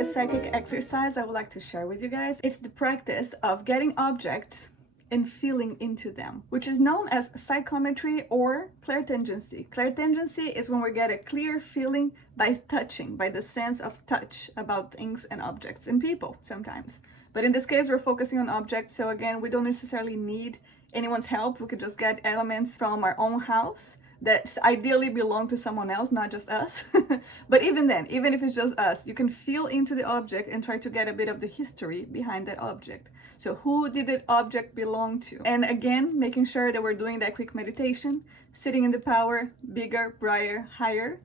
latest psychic exercise I would like to share with you guys. It's the practice of getting objects and feeling into them, which is known as psychometry or clairtendency. Clairtendency is when we get a clear feeling by touching, by the sense of touch about things and objects and people sometimes. But in this case, we're focusing on objects. So again, we don't necessarily need anyone's help. We could just get elements from our own house that ideally belong to someone else, not just us. But even then, even if it's just us, you can feel into the object and try to get a bit of the history behind that object. So who did that object belong to? And again, making sure that we're doing that quick meditation, sitting in the power, bigger, brighter, higher,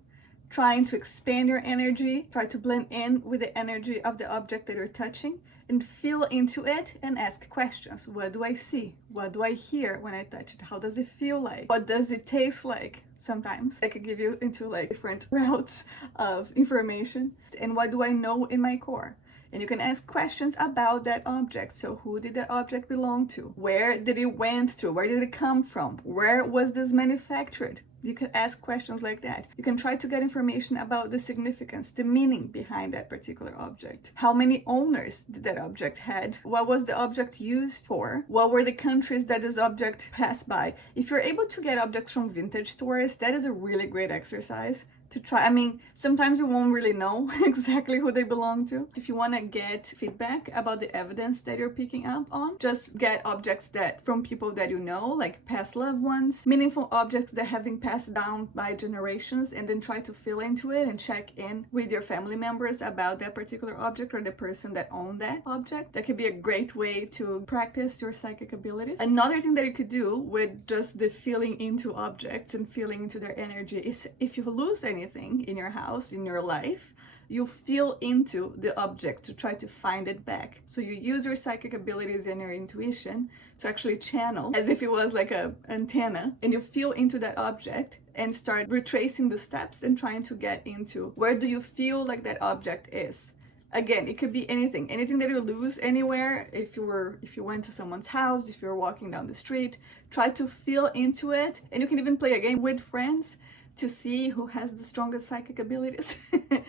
trying to expand your energy, try to blend in with the energy of the object that you're touching, and feel into it and ask questions. What do I see? What do I hear when I touch it? How does it feel like? What does it taste like? Sometimes I could give you into like different routes of information. And what do I know in my core? And you can ask questions about that object. So who did that object belong to? Where did it went to? Where did it come from? Where was this manufactured? You can ask questions like that. You can try to get information about the significance, the meaning behind that particular object. How many owners did that object had? What was the object used for? What were the countries that this object passed by? If you're able to get objects from vintage stores, that is a really great exercise to try. I mean, sometimes you won't really know exactly who they belong to. If you want to get feedback about the evidence that you're picking up on, just get objects that from people that you know, like past loved ones, meaningful objects that have been passed down by generations, and then try to feel into it and check in with your family members about that particular object or the person that owned that object. That could be a great way to practice your psychic abilities. Another thing that you could do with just the feeling into objects and feeling into their energy is if you lose anything in your house, in your life, you feel into the object to try to find it back. So you use your psychic abilities and your intuition to actually channel as if it was like an antenna, and you feel into that object and start retracing the steps and trying to get into where do you feel like that object is. Again, it could be anything that you lose anywhere. If you went to someone's house, if you're walking down the street, try to feel into it. And you can even play a game with friends to see who has the strongest psychic abilities,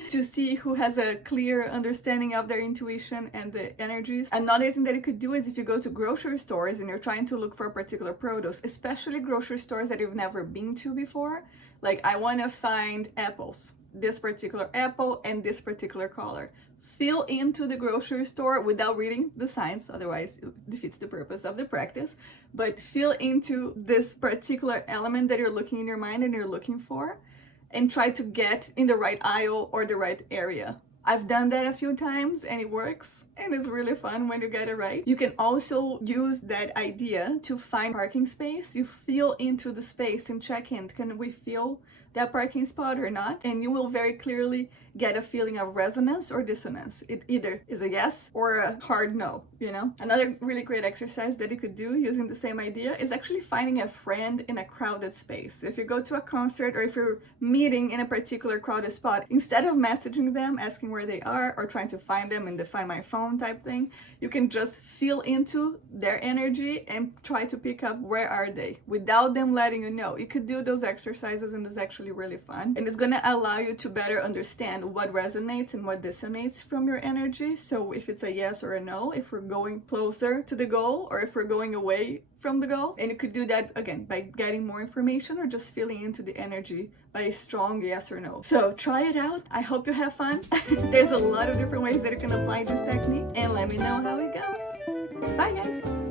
to see who has a clear understanding of their intuition and the energies. Another thing that you could do is if you go to grocery stores and you're trying to look for a particular produce, especially grocery stores that you've never been to before, like I want to find apples, this particular apple and this particular color. Feel into the grocery store without reading the signs, otherwise it defeats the purpose of the practice. But feel into this particular element that you're looking in your mind and you're looking for, and try to get in the right aisle or the right area. I've done that a few times and it works, and it's really fun when you get it right. You can also use that idea to find parking space. You feel into the space and check in. Can we feel that parking spot or not? And you will very clearly get a feeling of resonance or dissonance. It either is a yes or a hard no, you know? Another really great exercise that you could do using the same idea is actually finding a friend in a crowded space. So if you go to a concert or if you're meeting in a particular crowded spot, instead of messaging them, asking where they are, or trying to find them in the Find My Phone type thing, you can just feel into their energy and try to pick up where are they without them letting you know. You could do those exercises and it's actually really fun. And it's gonna allow you to better understand what resonates and what dissonates from your energy. So if it's a yes or a no, if we're going closer to the goal or if we're going away from the goal. And you could do that again by getting more information or just feeling into the energy by a strong yes or no. So try it out. I hope you have fun. There's a lot of different ways that you can apply this technique, and let me know how it goes. Bye guys.